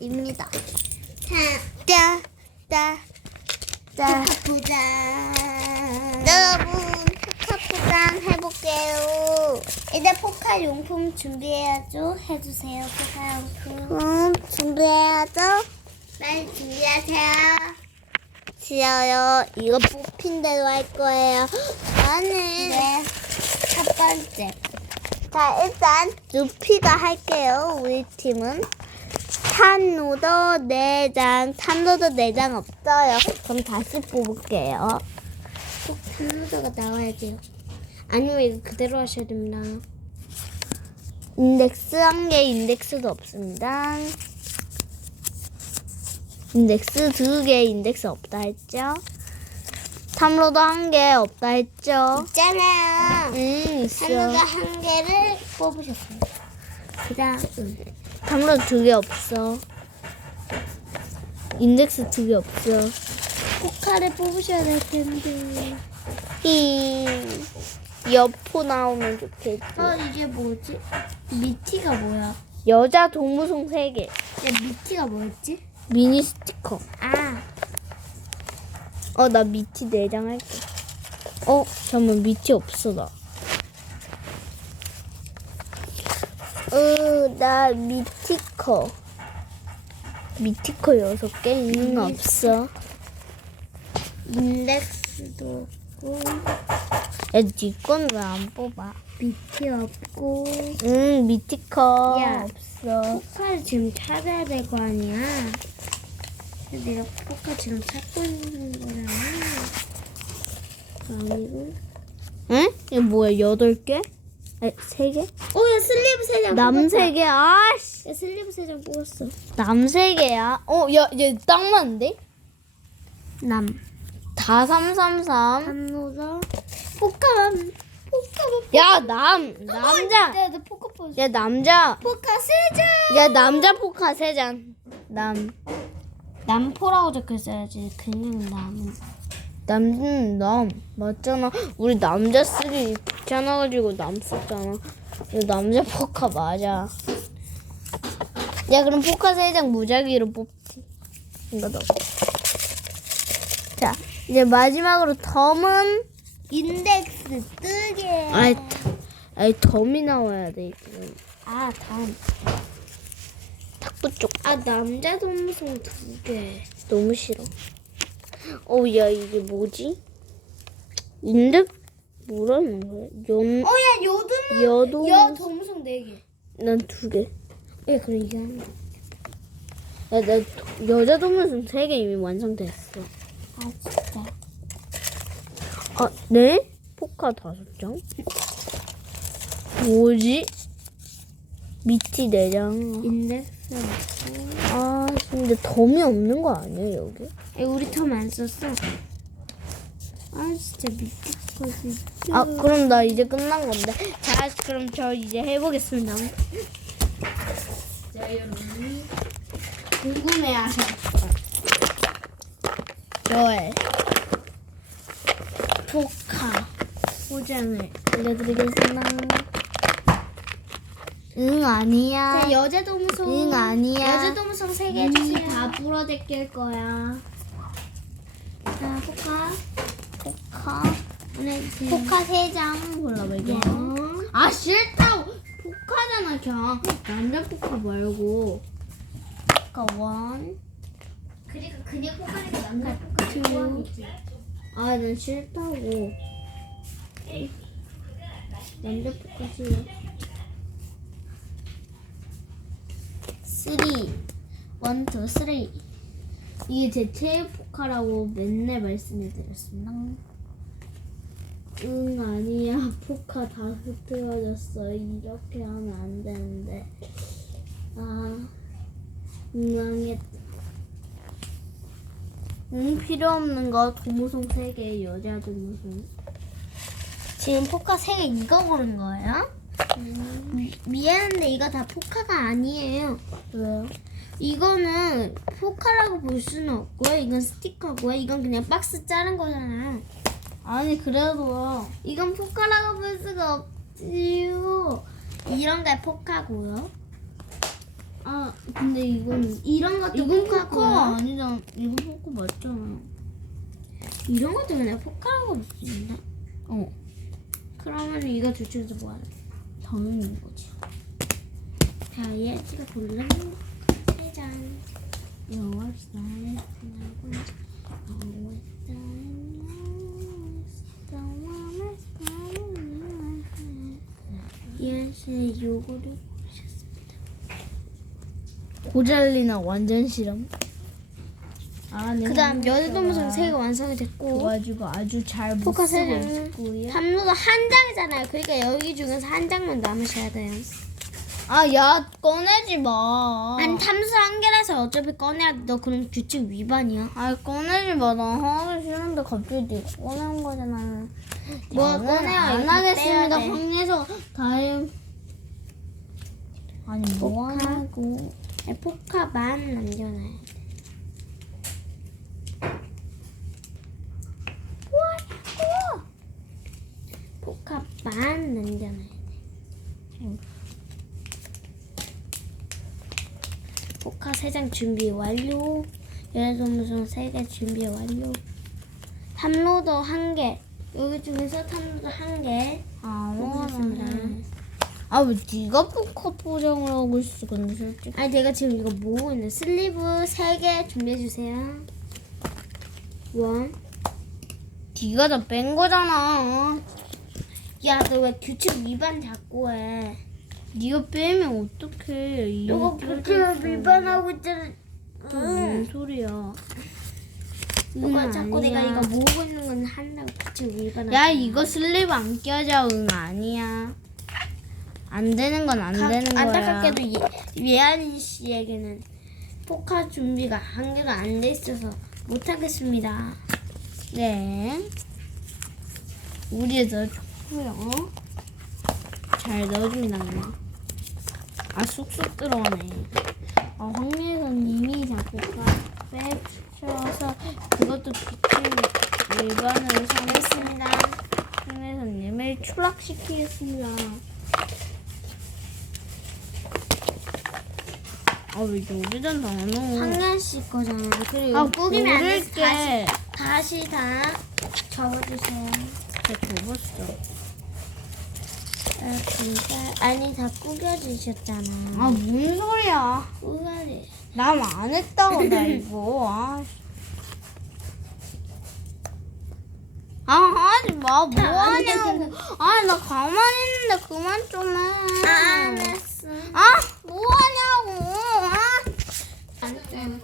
입니다. 자, 짜, 짜, 짜. 보자. 여러분, 포카 포장 해볼게요. 이제 포카 용품 준비해야죠. 해주세요, 포카 용품. 음, 준비해야죠. 빨리 준비하세요. 싫어요. 이거 뽑힌 대로 할 거예요. 나는. 네. 첫 번째. 자, 일단 루피가 할게요. 우리 팀은. 탄로더 4장, 탄로더 4장 없어요. 그럼 다시 뽑을게요. 꼭 탄로더가 나와야 돼요. 아니면 이거 그대로 하셔야 됩니다. 인덱스 한 개, 인덱스도 없습니다. 인덱스 두 개, 인덱스 없다 했죠? 탐로도 한 개 없다 했죠? 있잖아요. 음, 있어. 탄로더 한 개를 뽑으셨어요. 그 다음, 탐로도 두개 없어. 인덱스 두 개 없어. 포카를 뽑으셔야 될 텐데. 히 여포 나오면 좋겠지. 어, 이게 뭐지? 미티가 뭐야? 여자 동무송 세 개. 야, 미티가 뭐였지? 미니 스티커. 아, 어, 나 미티 내장 할게. 어, 잠깐만, 미티 없어, 나. 으, 나 미티커. 미티커 여섯 개 있는 거 없어. 인덱스도 없고, 야, 니건 왜안 뽑아? 미티 없고. 응, 미티커 야. 없어. 포카를 지금 찾아야 될 거 아니야? 근데 내가 포카 지금 찾고 있는 거잖아. 그거 아니고. 응? 이거 뭐야, 여덟 개? 아니, 세 개? 오, 야, 슬리브 세 장. 남 뽑았다. 세 개, 아씨. 야, 슬리브 세장 뽑았어. 남세 개야. 어, 야, 얘딱 맞는데? 남. 다 삼삼삼. 한노더. 포카만. 포카만. 야, 남, 남자. 야, 너 포카 뽑았어. 야, 남자. 포카 세 장. 야, 남자 포카 세 잔. 남. 남포라고 적혀 있어야지. 그냥 남. 남, 남. 맞잖아. 우리 남자 쓰기 귀찮아 가지고 남 썼잖아. 이거 남자 포카 맞아. 야, 그럼 포카 세장 무작위로 뽑지. 이거 너. 자, 이제 마지막으로 덤은. 인덱스 뜨개. 아이, 아이, 덤이 나와야 돼, 이거. 아, 다음. 탁구 쪽. 아, 남자 동무송 두 개. 너무 싫어. 어, 야, 이게 뭐지? 인덱? 뭐라는 거야? 연, 어, 야, 요즘. 여도. 여 동무송 네 개. 난 두 개. 예, 그럼 이게 하나. 야, 나 도- 여자 동물은 세 개 이미 완성됐어. 아, 진짜. 아, 네? 포카 다섯 장? 뭐지? 미티 네 장. 인덱스. 아, 근데 덤이 없는 거 아니야, 여기? 야, 우리 텀안 썼어. 아, 진짜 거 진짜. 아, 그럼 나 이제 끝난 건데. 자, 그럼 저 이제 해보겠습니다. 자, 여러분이 궁금해하셔. 저의 포카 포장을. 알려드리겠습니다. 응, 아니야. 자, 여자 동무송. 응, 아니야. 여자 동무송 세개 해주세요. 다 불어제낄 거야. 자, 포카. 포카. 포카 세 장 골라볼게요. 어? 아, 싫다고! 포카잖아, 그냥. 남자 포카 말고. 포카 원. 그러니까 그냥 포카니까 남자 포카 투. 좋아하겠지. 아, 난 싫다고. 남자 포카 싫어. 쓰리. 원, 투, 쓰리. 이게 제 최애 포카라고 맨날 말씀을 드렸습니다. 응, 아니야. 포카 다 흐트러졌어. 이렇게 하면 안 되는데. 아, 응, 망했다. 응, 필요 없는 거 도무송 3개, 여자 도무송. 지금 포카 세개 이거 고른 거예요? 미, 미안한데 이거 다 포카가 아니에요. 왜요? 이거는 포카라고 볼 수는 없고요. 이건 스티커고요. 이건 그냥 박스 자른 거잖아요. 아니, 그래도. 이건 포카라고 볼 수가 없지요. 이런 게 포카고요. 아, 근데 이건 이런 것도 이건. 포카 아니잖아. 이건 포카 맞잖아. 이런 것도 그냥 포카라고 볼 수 있나? 어, 그러면 이거 둘 중에서 뭐할 래? 당연히 거지. 자, 얘가 골라는 세 장. 영화 스타일. 이한 씨는 요거를 고잘리나 완전 실험. 아, 네. 그다음 여자동물은 세개 완성이 됐고 그래가지고 아주 잘못 장은 있고요. 탐로도 한 장이잖아요. 그러니까 여기 중에서 한 장만 남으셔야 돼요. 아, 야, 꺼내지 마. 아니 탐수 한 개라서 어차피 꺼내야 돼. 너 그럼 규칙 위반이야. 아, 꺼내지 마. 나 하기 싫은데 갑자기 네가 꺼내는 거잖아. 뭐 꺼내요? 안 이거 하겠습니다. 빼야 돼. 방에서 다음. 아니, 뭐. 하냐고. 네, 포카만 남겨놔야 돼. 뭐하냐고? 포카만 남겨놔야 돼. 포카 세장 준비 완료. 여자동물은 세개 준비 완료. 탐로더 한 개. 여기 중에서 탐로더 한 개. 아, 뽑았습니다. 아, 왜 네가 포카 포장을 하고 있어, 근데 솔직히. 아니 내가 지금 이거 모으고 있는 슬리브 3개 준비해 주세요. 원. 네가 다 뺀 거잖아. 야 너 왜 규칙 위반 자꾸 해? 네가 빼면 어떡해. 너가 규칙 위반하고 있잖아. 뭔 소리야. 너가 응, 자꾸. 내가 이거 모으고 있는 건 한다고 규칙 위반하고. 야, 이거 슬립 안 껴져. 응, 아니야. 안 되는 건 안 되는 거야. 안타깝게도 예, 예안이 씨에게는 포카 준비가 한 개가 안 돼 있어서 못 하겠습니다. 네. 우리 넣 어줘요. 잘 넣어줍니다, 그냥. 아, 쑥쑥 들어가네. 아, 황미선님이 자꾸 빼셔서 그것도 규칙 위반으로 삼했습니다. 황미선님을 추락시키겠습니다. 아, 왜 요리전 다 넣어? 황현 씨 거잖아. 그리고 아, 꾸기면 안 돼. 다시. 다시 다 적어주세요. 다 접었어. 아, 진짜 아니 다 꾸겨주셨잖아. 아, 뭔 소리야. 꾸겨지. 남안 했다고 나 이거 아, 아 하지 마 뭐 하냐고 아 나 가만히 있는데 그만 좀해 안 했어. 아 뭐 하냐고 아 안 돼.